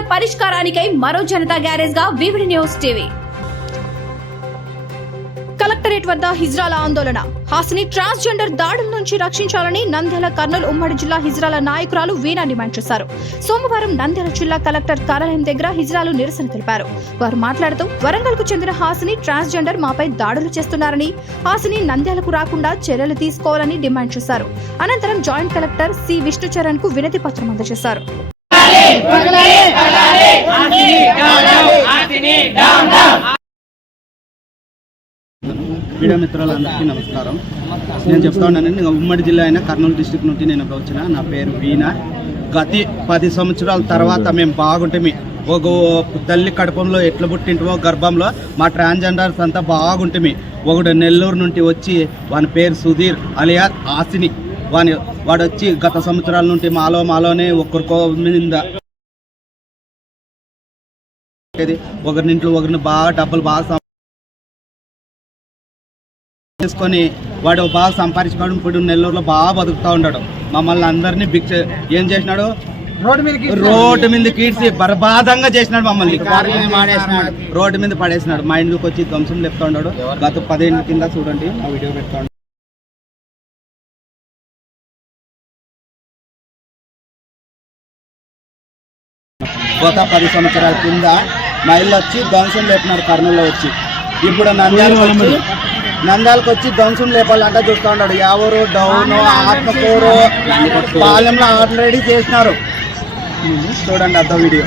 పరిష్కారానికై మరో జనతా గ్యారేజ్గా VVD news TV. Collectorate వద్ద హిజ్రాల ఆందోళన. హాసిని ట్రాన్స్జెండర్ దాడుల నుంచి రక్షించాలని నంద్యాల కర్నూలు ఉమ్మడి జిల్లా హిజ్రాల నాయకురాలు వీణా డిమాండ్ చేశారు. సోమవారం నంద్యాల జిల్లా కలెక్టర్ కార్యాలయం దగ్గర హిజ్రాలు నిరసన తెలిపారు. వారు మాట్లాడుతూ వరంగల్కు చెందిన హాసిని ట్రాన్స్జెండర్ మాపై దాడులు చేస్తున్నారని హాసిని నంద్యాలకు రాకుండా చర్యలు తీసుకోవాలని డిమాండ్ చేశారు. అనంతరం జాయింట్ కలెక్టర్ సి. విష్ణుచరణ్కు వినతి పత్రం అందజేశారు. మీడియా మిత్రులందరికీ నమస్కారం. నేను చెప్తా ఉన్నానండి ఉమ్మడి జిల్లా అయిన కర్నూలు డిస్టిక్ నుండి నేను వచ్చిన. నా పేరు వీణ. గతి పది సంవత్సరాల తర్వాత మేము బాగుంటే ఒక తల్లి కడుపంలో ఎట్లా పుట్టింటిమో గర్భంలో మా ట్రాన్స్జెండర్స్ అంతా బాగుంటే ఒకడు నెల్లూరు నుండి వచ్చి వాని పేరు సుధీర్ అలియా ఆసిని వాని వాడు వచ్చి గత సంవత్సరాల నుండి మాలో మాలోనే ఒకరికో మీద ఒకరినింట్లో ఒకరిని బాగా డబ్బులు బాగా చేసుకొని వాడు బాగా సంపాదించుకోవడం ఇప్పుడు నెల్లూరులో బాగా బతుకుతూ ఉన్నాడు. మమ్మల్ని అందరినీ భిక్ష ఏం చేసినాడు? రోడ్డు మీద రోడ్డు మీద కీడ్చి బర్బాదంగా చేసినాడు మమ్మల్ని. రోడ్డు మీద పడేసినాడు. మా ఇంటికి వచ్చి ధ్వంసం చెప్తా ఉన్నాడు. గత పదిహేను కింద చూడండి. ఆ వీడియో పెడతా గత పది సంవత్సరాల కింద మా ఇల్లు వచ్చి ధ్వంసం లేపినాడు కర్నూలులో వచ్చి. ఇప్పుడు నంద్యాలకు వచ్చి నంద్యాలకు వచ్చి ధ్వంసం లేపాలంటే చూస్తూ ఉన్నాడు. ఎవరు డౌన్ ఆత్మకూరు పాలెంలో ఆల్రెడీ చేసినారు. చూడండి అర్థం వీడియో.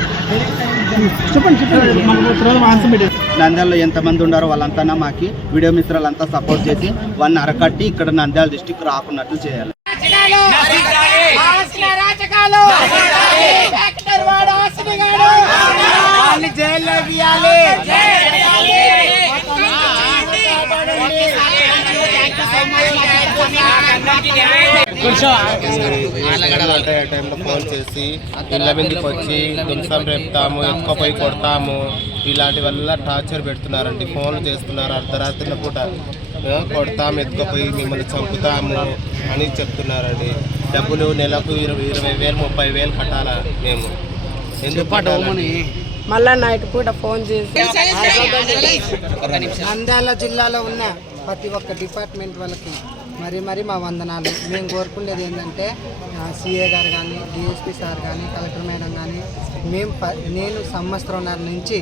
నంద్యాలలో ఎంతమంది ఉన్నారో వాళ్ళంతా మాకి వీడియో మిత్రులంతా సపోర్ట్ చేసి వాళ్ళని అరకట్టి ఇక్కడ నంద్యాల డిస్టిక్ రాకున్నట్లు చేయాలి ఆసిన రాజకాలు డాక్టర్ వాడు ఆసినగాడు వాళ్ళని జైల్లో తీయాలి అంటే ఆ టైంలో ఫోన్ చేసి ఇళ్ళ మీదకి వచ్చి దుంసం రేపుతాము ఎత్తుకపోయి కొడతాము. ఇలాంటి వల్ల టార్చర్ పెడుతున్నారండి. ఫోన్లు చేస్తున్నారు అర్ధరాత్రిలో పూట. కొడతాము ఎత్తుకపోయి మిమ్మల్ని చంపుతాము అని చెప్తున్నారండి. డబ్బులు నెలకు ఇరవై ఇరవై వేలు ముప్పై వేలు కట్టాలా మేము? ఎందుకు? మళ్ళా నైట్ పూట ఫోన్ చేసి నంద్యాల జిల్లాలో ఉన్న ప్రతి ఒక్క డిపార్ట్మెంట్ వాళ్ళకి మరి మరి మా వందనాలు. మేము కోరుకునేది ఏంటంటే సిఏ గారు కానీ డిఎస్పి సార్ కానీ కలెక్టర్ మేడం కానీ మేము ప- నేను సంవత్సరంన్నర నుంచి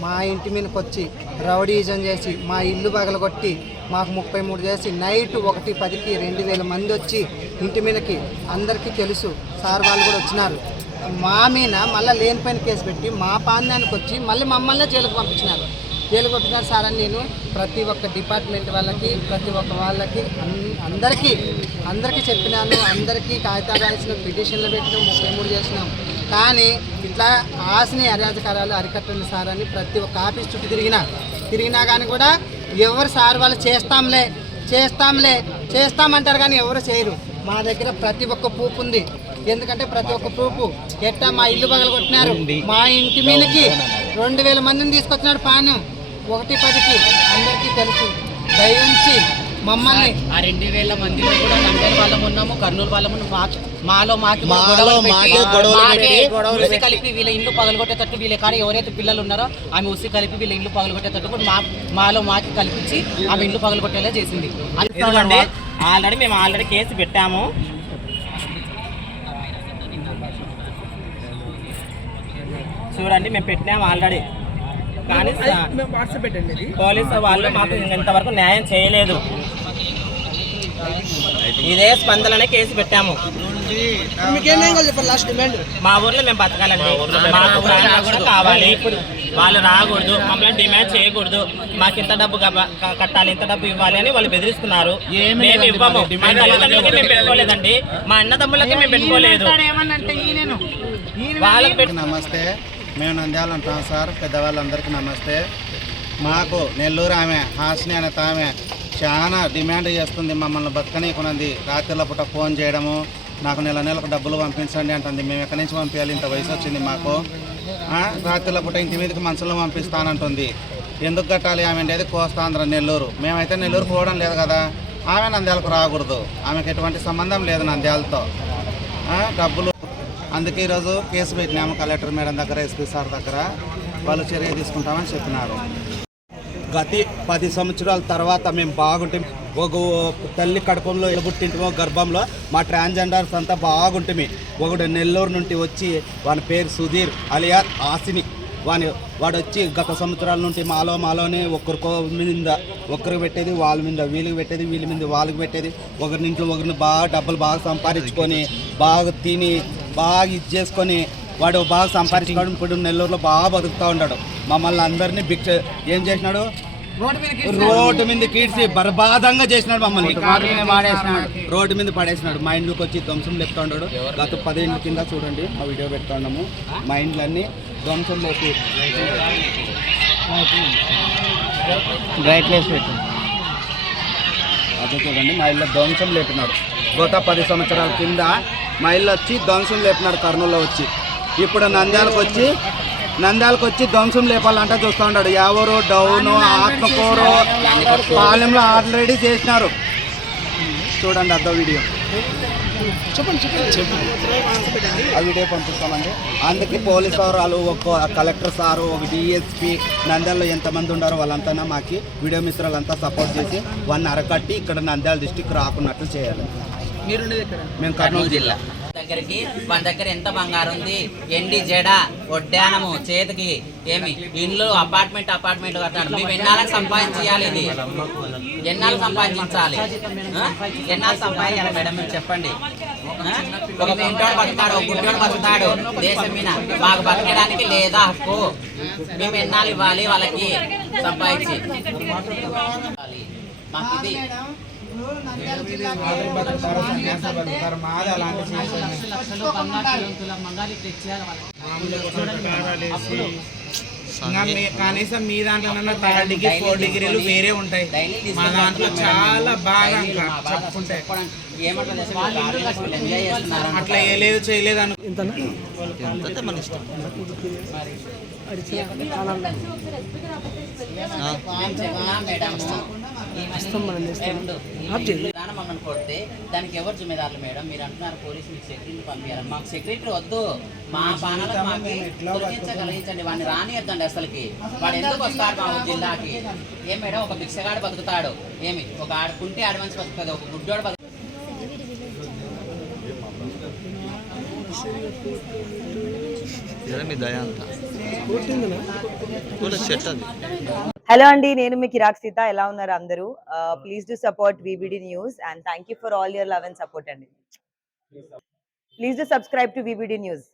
మా ఇంటి మీదకి వచ్చి రౌడీజం చేసి మా ఇల్లు పగలగొట్టి మాకు ముప్పై మూడు చేసి నైట్ ఒకటి పదికి రెండు వేల మంది వచ్చి ఇంటి మీదకి అందరికీ తెలుసు సార్ వాళ్ళు కూడా వచ్చినారు. మా మీద మళ్ళీ లేనిపోయిన కేసు పెట్టి మా ప్రాంతానికి వచ్చి మళ్ళీ మమ్మల్ని జైలుకు పంపించినారు. జైలుకు గారు సార్ అని నేను ప్రతి ఒక్క డిపార్ట్మెంట్ వాళ్ళకి ప్రతి ఒక్క వాళ్ళకి అందరికీ అందరికీ చెప్పినాను. అందరికీ కాగితాలు రాసిన పిటిషన్లు పెట్టినాం ముప్పై మూడు చేసినాం. కానీ ఇట్లా ఆశని అరాజకారాలు అరికట్టండి సార్ అని ప్రతి ఒక్క ఆఫీస్ చుట్టూ తిరిగినా. తిరిగినా కానీ కూడా ఎవరు సార్ వాళ్ళు చేస్తాంలే చేస్తాంలే చేస్తామంటారు కానీ ఎవరు చేయరు. మా దగ్గర ప్రతి ఒక్క ప్రూఫ్ ఉంది. ఎందుకంటే ప్రతి ఒక్క ప్రూఫ్ ఎట్టా మా ఇల్లు పగలగొట్టినారు. మా ఇంటి మీదకి రెండు వేల మందిని తీసుకొచ్చినాడు పాను. ఒకటి పదికి అందరికీ తెలుసు. దయించి మమ్మల్ని ఆ రెండు వేల మందిలో కూడా నంద్యాల వాళ్ళం ఉన్నాము కర్నూలు వాళ్ళం ఉన్నాము. మాకు మాలో మాకు ఉసి కలిపి వీళ్ళ ఇల్లు పగలగొట్టేటట్టు వీళ్ళ కాడ ఎవరైతే పిల్లలు ఉన్నారో ఆమె ఉసి కలిపి వీళ్ళ ఇల్లు పగలగొట్టేటట్టు కూడా మా మాలో మాకి కల్పించి ఆమె ఇల్లు పగలగొట్టేలా చేసింది. ఆల్రెడీ మేము ఆల్రెడీ కేసు పెట్టాము. చూడండి మేము పెట్టినాము ఆల్రెడీ. కానీ వాట్సాప్ పెట్టండి ఇది పోలీసు వాళ్ళు మాకు ఇంతవరకు న్యాయం చేయలేదు. ఇదే స్పందననే కేసు పెట్టాము. మా ఊర్లో మేము బతకాలండి. మాకు ప్రాణ రక్షణ కావాలి. వాళ్ళు రాకూడదు మమ్మల్ని డిమాండ్ చేయకూడదు. మాకు ఇంత డబ్బు కట్టాలి ఇంత డబ్బు ఇవ్వాలి అని వాళ్ళు బెదిరిస్తున్నారు. మేము ఇవ్వము. మా తల్లిదండ్రులకి మేము పెట్టుకోలేదండి. మా అన్నదమ్ములకి మేము పెట్టుకోలేదు. వాళ్ళకి పెట్టు నమస్తే. మేము నంద్యాల అంటాం సార్. పెద్దవాళ్ళందరికీ నమస్తే. మాకు నెల్లూరు ఆమె హాసిని అనే ఆమె చాలా డిమాండ్ చేస్తుంది మమ్మల్ని బతకనీకున్నది రాత్రిల పూట ఫోన్ చేయడము నాకు నెల నెలకు డబ్బులు పంపించండి అంటుంది. మేము ఎక్కడి నుంచి పంపించాలి? ఇంత వయసు వచ్చింది మాకు. రాత్రిల పూట ఇంటి మీదకి మనుషులను పంపిస్తానంటుంది. ఎందుకు కట్టాలి? ఆమె అనేది కోస్తాంధ్ర నెల్లూరు. మేమైతే నెల్లూరు పోవడం లేదు కదా. ఆమె నంద్యాలకు రాకూడదు. ఆమెకు ఎటువంటి సంబంధం లేదు నంద్యాలతో. డబ్బులు అందుకే ఈరోజు కేసు పెట్టినాము కలెక్టర్ మేడం దగ్గర ఎస్పీ సార్ దగ్గర. వాళ్ళు చర్య తీసుకుంటామని చెప్పినారు. గతి పది సంవత్సరాల తర్వాత మేము బాగుంటాం ఒక తల్లి కడుపంలో ఎలుబుట్టింటిమో గర్భంలో మా ట్రాన్స్జెండర్స్ అంతా బాగుంటుంది ఒకడు నెల్లూరు నుండి వచ్చి వాని పేరు సుధీర్ అలియా ఆసిని. వాని వాడు వచ్చి గత సంవత్సరాల నుండి మాలో మాలోనే ఒకరికో మీద ఒకరికి పెట్టేది వాళ్ళ మీద వీళ్ళకి పెట్టేది వీళ్ళ మీద వాళ్ళకి పెట్టేది. ఒకరి ఇంట్లో ఒకరిని బాగా డబ్బులు బాగా సంపాదించుకొని బాగా తిని బాగా ఇది చేసుకొని వాడు బాగా సంపాదించుకోవడం ఇప్పుడు నెల్లూరులో బాగా బతుకుతూ ఉన్నాడు. మమ్మల్ని అందరినీ భిక్ష ఏం చేసినాడు? రోడ్డు మీద కీడ్చి బర్బాదంగా చేసినాడు మమ్మల్ని. రోడ్డు మీద పడేసినాడు. మా ఇంట్లోకి వచ్చి ధ్వంసం లేపుతా ఉన్నాడు. గత పదేళ్ళ కింద చూడండి. మా వీడియో పెట్టుకున్నాము మా ఇండ్లన్నీ ధ్వంసం లేపి బ్రైట్నెస్ అదే చూడండి. మా ఇల్లు ధ్వంసం లేపినాడు. గత పది సంవత్సరాల కింద మా ఇల్లు వచ్చి ధ్వంసం లేపినాడు కర్నూలులో వచ్చి. ఇప్పుడు నంద్యాలకు వచ్చి నంద్యాలకు వచ్చి ధ్వంసం లేపాలంటే చూస్తూ ఉన్నాడు. ఎవరు డౌను ఆత్మకూరు పాలెంలో ఆల్రెడీ చేసినారు. చూడండి అద్దో వీడియో. ఆ వీడియో పంపిస్తామండి. అందుకే పోలీస్ వాళ్ళు ఒక కలెక్టర్ సారు ఒక డిఎస్పి నంద్యాలలో ఎంతమంది ఉన్నారో వాళ్ళంతా మాకు వీడియో మిత్రులంతా సపోర్ట్ చేసి వాళ్ళని అరకట్టి ఇక్కడ నంద్యాల డిస్టిక్ రాకున్నట్లు చేయాలి. మేము కర్నూలు జిల్లా. దగ్గరికి మన దగ్గర ఎంత బంగారం ఉంది? ఎండి జడ ఒడ్డానము చేతికి ఏమి? ఇల్లు అపార్ట్మెంట్ అపార్ట్మెంట్ కట్టాడు మేము ఎన్నాళ్ళకి సంపాదించాలి ఇది? ఎన్నాళ్ళు సంపాదించాలి? ఎన్నాళ్ళు సంపాదించాలి మేడం? మీరు చెప్పండి? ఒక ఇంటోడు బతుకుతాడు ఒక గుడ్డోడు బతుకుతాడు దేశం మీద. మాకు బతకడానికి లేదా హక్కు? మేము ఎన్నాళ్ళు ఇవ్వాలి వాళ్ళకి సంపాదించి? మాకు ఇది కనీసం మీ దాంట్లో థర్డ్ డిగ్రీ ఫోర్ డిగ్రీలు వేరే ఉంటాయి. మా దాంట్లో చాలా బాగా ఇంకా చెప్పుకుంటే ఎంజాయ్ చేస్తున్నారు మమ్మల్ని కొడితే దానికి ఎవరు జిమ్మేదారులు మేడం? మీరు అంటున్నారు పోలీసు మీకు సెక్యూరిటీ పంపించాలి. మాకు సెక్యూరిటీ వద్దు. మా పానాలకు మాకు తొలగించగలిగించండి వాడిని రానియద్దండి అసలుకి. వాడు ఎందుకు వస్తాడు మా జిల్లాకి? ఏం మేడం? ఒక భిక్షగాడు బతుకుతాడు. ఏమి? ఒక ఆడుకుంటే ఆడమనిషి బతుకుతుంది ఒక గుడ్డోడు బతుకు హలో అండి నేను మీ కిరాక్ సీత. ఎలా ఉన్నారు అందరూ? Please do support VBD news and thank you for all your love and. Support అండి please do subscribe to VBD news